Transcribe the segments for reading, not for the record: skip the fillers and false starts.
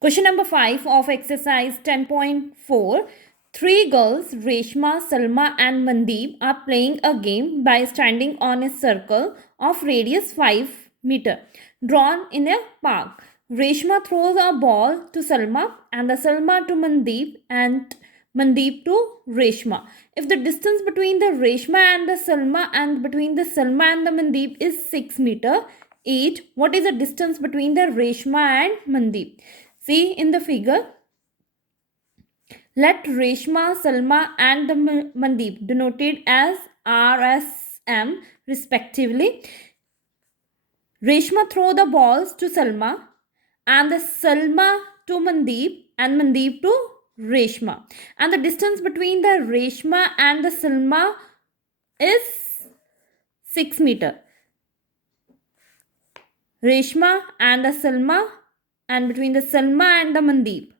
Question number 5 of exercise 10.4. Three girls, Reshma, Salma, and Mandeep, are playing a game by standing on a circle of radius 5 meter drawn in a park. Reshma throws a ball to Salma, and the Salma to Mandeep, and Mandeep to Reshma. If the distance between the Reshma and the Salma and between the Salma and the Mandeep is 6 meter each, what is the distance between the Reshma and Mandeep? See in the figure, let Reshma, Salma and the Mandeep denoted as RSM respectively. Reshma throw the balls to Salma and the Salma to Mandeep and Mandeep to Reshma. And the distance between the Reshma and the Salma is 6 meter. Reshma and the Salma and between the Salma and the Mandeep,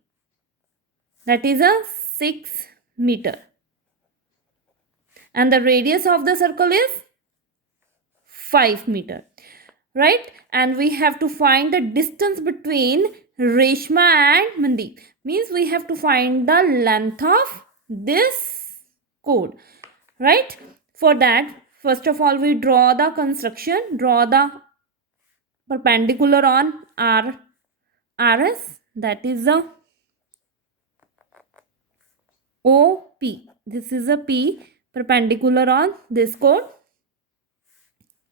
that is a 6 meter. And the radius of the circle is 5 meter, right? And we have to find the distance between Reshma and Mandeep. Means we have to find the length of this chord, right? For that, first of all, we draw the construction, draw the perpendicular on RS, that is the OP. This is a P perpendicular on this chord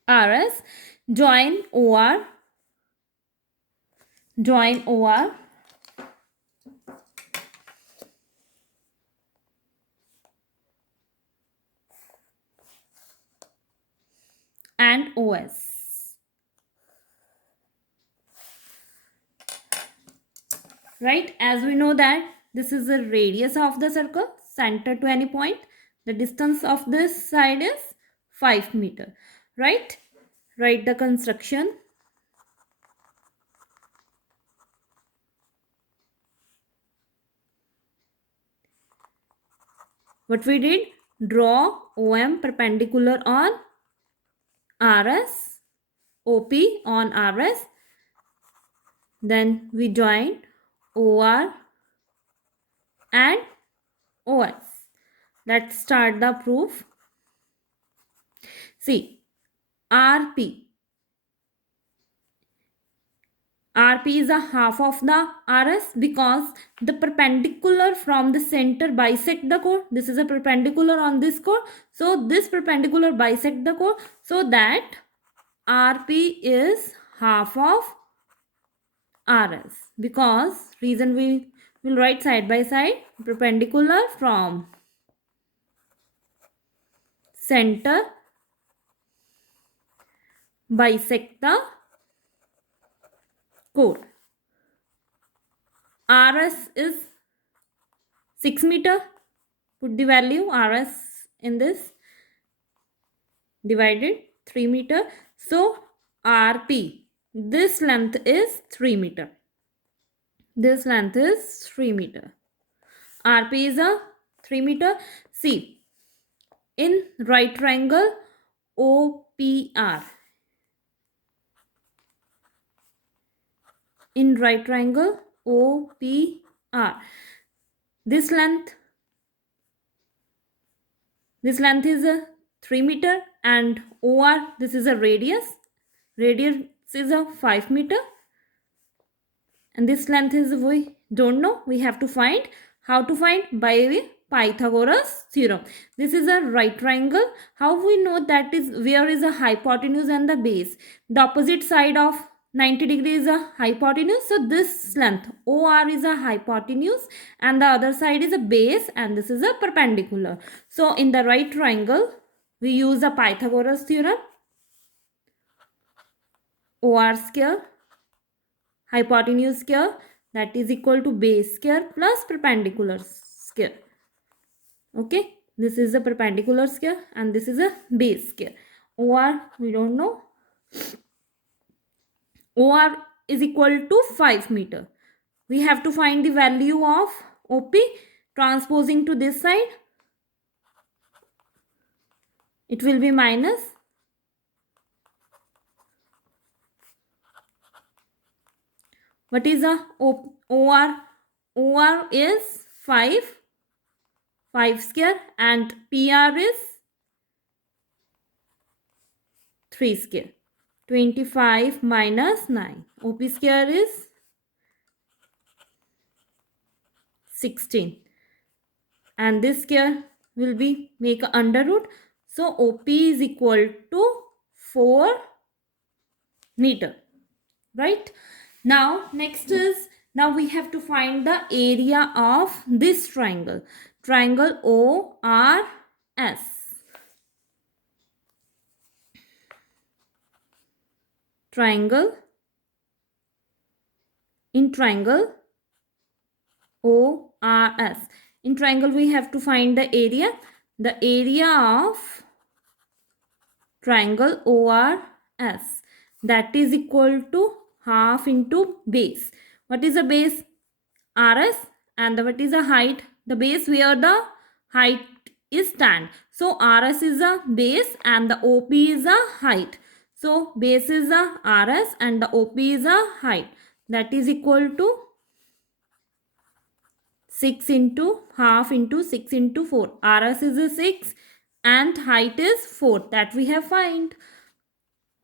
RS. Join OR and OS, right? As we know that this is the radius of the circle, center to any point. The distance of this side is 5 meter, right? Write the construction. What we did, draw OM perpendicular on RS, OP on RS. Then we join OR and OS. Let's start the proof. See, RP is a half of the RS because the perpendicular from the center bisect the chord. This is a perpendicular on this chord. So this perpendicular bisect the chord. So that RP is half of RS. Because reason we will write side by side, perpendicular from center bisect the chord. RS is 6 meter. Put the value RS in this. Divided 3 meter. So RP, this length is 3 meter. This length is 3 meter. RP is a 3 meter. See, in right triangle OPR. In right triangle OPR. This length is a 3 meter, and OR, this is a radius. Radius is a 5 meter. And this length is, we don't know. We have to find. How to find? By Pythagoras theorem. This is a right triangle. How we know that is where is a hypotenuse and the base? The opposite side of 90 degrees is a hypotenuse. So this length OR is a hypotenuse and the other side is a base, and this is a perpendicular. So in the right triangle, we use a Pythagoras theorem. OR square, hypotenuse square, that is equal to base square plus perpendicular square. Okay, this is a perpendicular square and this is a base square. OR, we don't know. OR is equal to 5 meter. We have to find the value of OP. Transposing to this side, it will be minus What is a OR? OR is 5 square, and PR is 3 square. 25 minus 9. OP square is 16. And this square will be make a under root. So OP is equal to 4 meter. Right? Now next is, now we have to find the area of this triangle. Triangle ORS. Triangle. In triangle ORS. In triangle we have to find the area. The area of triangle ORS, that is equal to half into base. What is the base? RS. And what is the height? The base where the height is stand. So RS is a base and the OP is a height. So base is a RS and the OP is a height. That is equal to 6 into half into 6 into 4. RS is a 6 and height is 4. That we have find.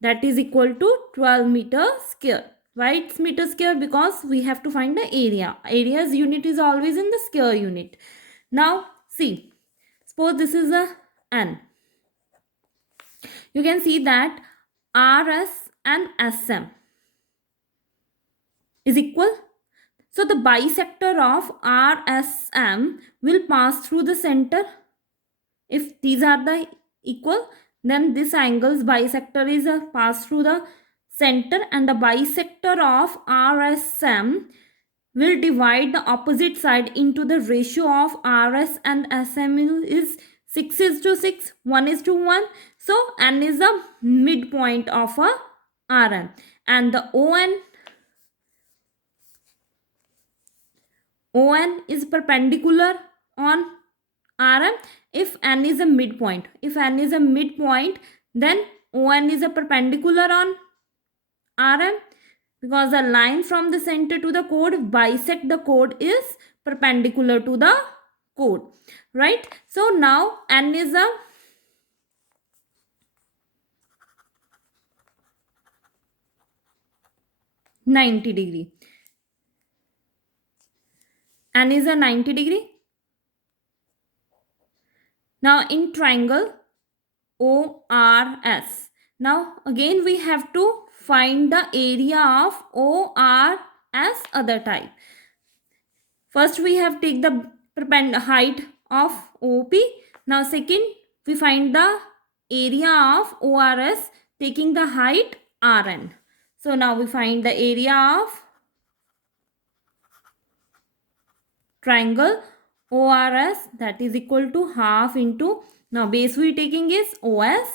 That is equal to 12 meter square. Why it's meter square? Because we have to find the area. Area's unit is always in the square unit. Now see, suppose this is a N. You can see that RS and SM is equal. So the bisector of RSM will pass through the center. If these are the equal, then this angle's bisector is a pass through the center, and the bisector of RSM will divide the opposite side into the ratio of RS and SM is 6 is to 6, 1 is to 1. So N is the midpoint of a RN, and the ON is perpendicular on RM. If N is a midpoint, then ON is a perpendicular on RM, because the line from the center to the chord bisect the chord is perpendicular to the chord, right? So now N is a 90 degree. N is a 90 degree. Now in triangle ORS, now again we have to find the area of ORS other type. First we have take the height of OP. Now second we find the area of ORS taking the height RN. So now we find the area of triangle ORS, that is equal to half into, now base we taking is OS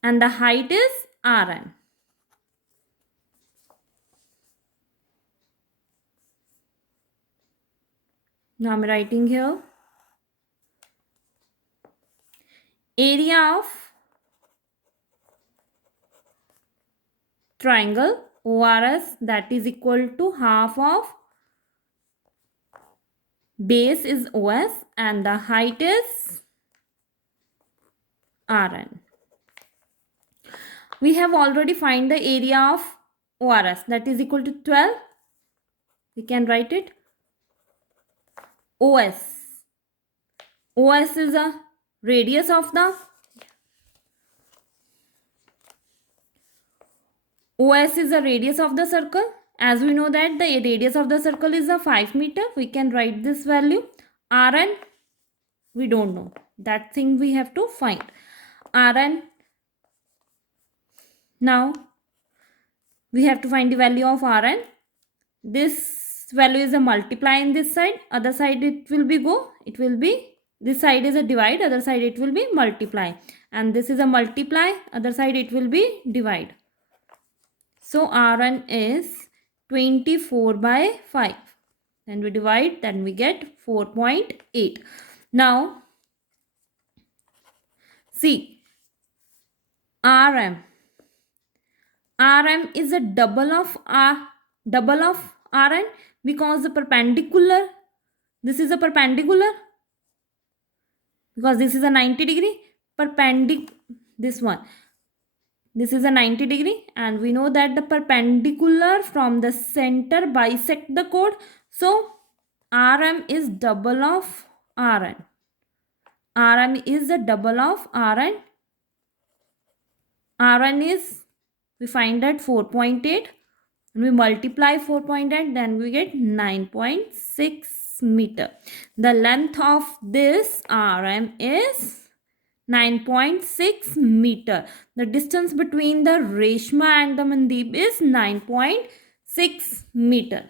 and the height is RN. Now I'm writing here area of triangle ORS, that is equal to half of base is OS and the height is RN. We have already find the area of ORS, that is equal to 12. We can write it. OS is a radius of the circle. As we know that the radius of the circle is a 5 meter, we can write this value. RN, we don't know. That thing we have to find. RN. Now, we have to find the value of RN. This value is a multiply in this side. Other side it will be go. It will be, this side is a divide. Other side it will be multiply. And this is a multiply. Other side it will be divide. So, RN is 24 by 5. Then we divide, then we get 4.8. Now, see, RM is a double of double of Rn? Because the perpendicular, this is a perpendicular, because this is a 90 degree this one, this is a 90 degree, and we know that the perpendicular from the center bisect the chord. So Rm is double of Rn. Rm is a double of Rn. Rn is, we find that 4.8, and we multiply 4.8, then we get 9.6 meter. The length of this Rm is 9.6 meter. The distance between the Reshma and the Mandeep is 9.6 meter.